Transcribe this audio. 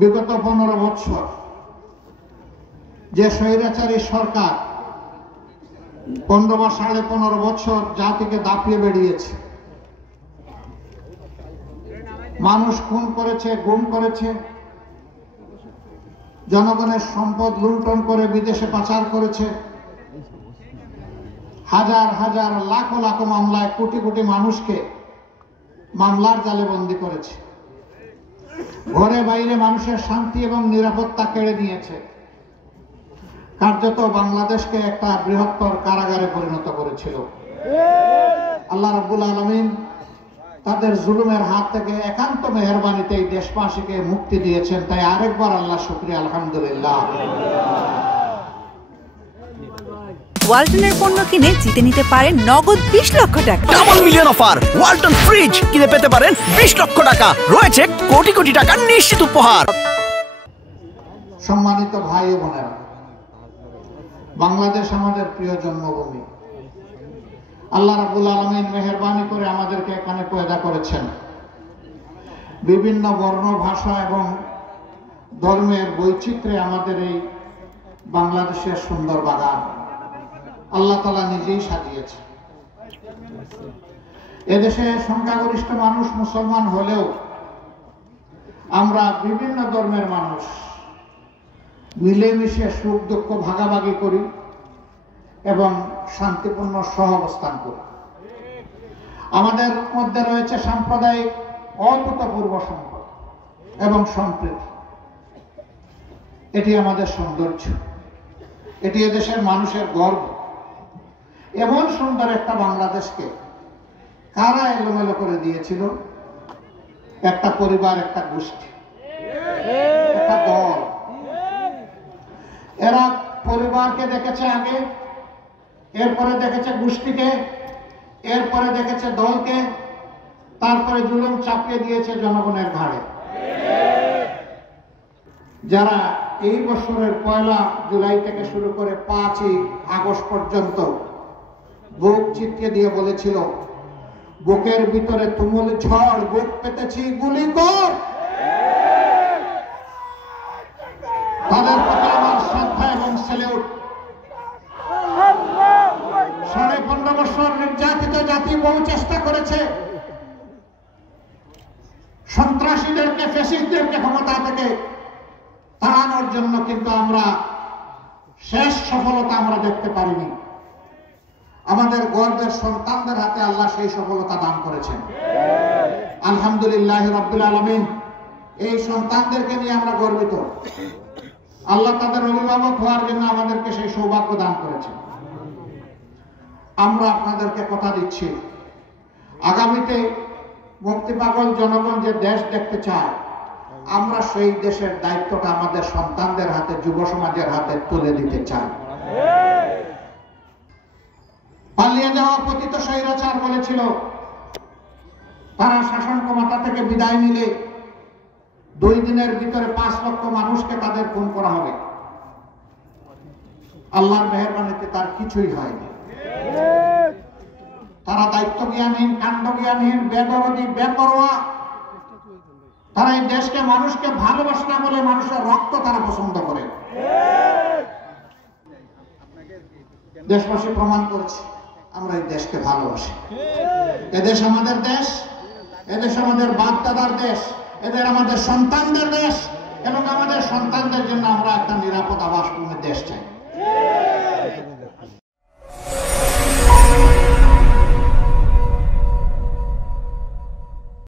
বিগত 15 বছর যে স্বৈরাচারী সরকার 15 বা 15.5 বছর জাতিকে দাপিয়ে বেরিয়েছে, মানুষ খুন করেছে, গুম করেছে, জনগণের সম্পদ লুণ্ঠন করে বিদেশে পাচার করেছে, হাজার হাজার লাখ লাখ মামলায় কোটি কোটি মানুষকে মামলার জালে বন্দী করেছে, ঘরে বাইরে মানুষের শান্তি এবং নিরাপত্তা কেড়ে নিয়েছে, কার্যত বাংলাদেশকে একটা বৃহত্তর কারাগারে পরিণত করেছিল। আল্লাহ রাব্বুল আলামিন তাদের জুলুমের হাত থেকে একান্ত মেহেরবানিতে এই দেশবাসীকে মুক্তি দিয়েছেন, তাই আরেকবার আল্লাহ শুকরিয়া, আলহামদুলিল্লাহ। ওয়ালটনের পণ্য কিনে জিতে নিতে পারেন নগদ 20 লক্ষ টাকা। Double million offer, Walton fridge কিনে পেতে পারেন 20 লক্ষ টাকা, রয়েছে কোটি কোটি টাকার নিশ্চিত উপহার। সম্মানিত ভাই ও বোনেরা, বাংলাদেশ আমাদের প্রিয় জন্মভূমি। আল্লাহ রাব্বুল আলামিন মেহেরবানি করে আমাদেরকে এখানে পয়দা করেছেন। বিভিন্ন বর্ণ, ভাষা এবং ধর্মের বৈচিত্র্যে আমাদের এই বাংলাদেশের সুন্দর বাগান আল্লাহ তাআলা নিজেই সাজিয়েছে। এদেশে সংখ্যাগরিষ্ঠ মানুষ মুসলমান হলেও আমরা বিভিন্ন ধর্মের মানুষ মিলেমিশে সুখ দুঃখ ভাগাভাগি করি এবং শান্তিপূর্ণ সহাবস্থান করি। আমাদের মধ্যে রয়েছে সাম্প্রদায়িক অভূতপূর্ব সম্পদ এবং সম্প্রীতি। এটি আমাদের সৌন্দর্য, এটি এদেশের মানুষের গর্ব। এমন সুন্দর একটা বাংলাদেশকে কারা এলোমেলো করে দিয়েছিল? একটা পরিবার, একটা গোষ্ঠী, একটা দল। এরা পরিবারকে দেখেছে আগে, এরপরে দেখেছে গোষ্ঠীকে, এরপরে দেখেছে দলকে, তারপরে জুলুম চাপিয়ে দিয়েছে জনগণের ঘাড়ে। যারা এই বছরের 1 জুলাই থেকে শুরু করে 5 আগস্ট পর্যন্ত বুক চিতিয়ে দিয়ে বলেছিল, বুকের ভিতরে তুমুল ঝড়, বুক পেতেছি গুলি কর, তাদের প্রতি আমার শ্রদ্ধা এবং স্যালুট। 15.5 বছর নির্যাতিত জাতি বহু চেষ্টা করেছে সন্ত্রাসীদেরকে, ফ্যাসিস্টদেরকে ক্ষমতা থেকে তাড়ানোর জন্য, কিন্তু আমরা শেষ সফলতা আমরা দেখতে পারিনি। আমাদের গর্বের সন্তানদের হাতে আল্লাহ সেই সফলতা দান করেছেন। আলহামদুলিল্লাহ রাব্বুল আলামিন। এই সন্তানদেরকে নিয়ে আমরা গর্বিত। আল্লাহ তাদের অভিভাবক হওয়ার জন্য আমাদেরকে সেই সৌভাগ্য দান করেছেন। আমরা আপনাদেরকে কথা দিচ্ছি, আগামীতে মুক্তিপাগল জনগণ যে দেশ দেখতে চায়, আমরা সেই দেশের দায়িত্বটা আমাদের সন্তানদের হাতে, যুব সমাজের হাতে তুলে দিতে চাই। পালিয়ে যাওয়া পতিত স্বৈরাচার বলেছিল তারা শাসন ক্ষমতা থেকে বিদায় নিলে 2 দিনের ভিতরে 5 লক্ষ মানুষকে তাদের খুন করা হবে। আল্লাহর মেহেরবানিতে তার কিছুই হয়নি। তারা দায়িত্ব জ্ঞানহীন, কাণ্ড জ্ঞানহীন, বেদরদি, বেপরোয়া। তারা এই দেশকে, মানুষকে ভালোবাসে না বলে মানুষের রক্ত তারা পছন্দ করে। দেশবাসী প্রমাণ করছে আমরা এই দেশকে ভালোবাসি। এদেশ আমাদের দেশ, এদেশ আমাদের বাপ দাদার দেশ, এদের আমাদের সন্তানদের দেশ, এবং আমাদের সন্তানদের জন্য আমরা একটা নিরাপদ আবাসপূর্ণ দেশ চাই।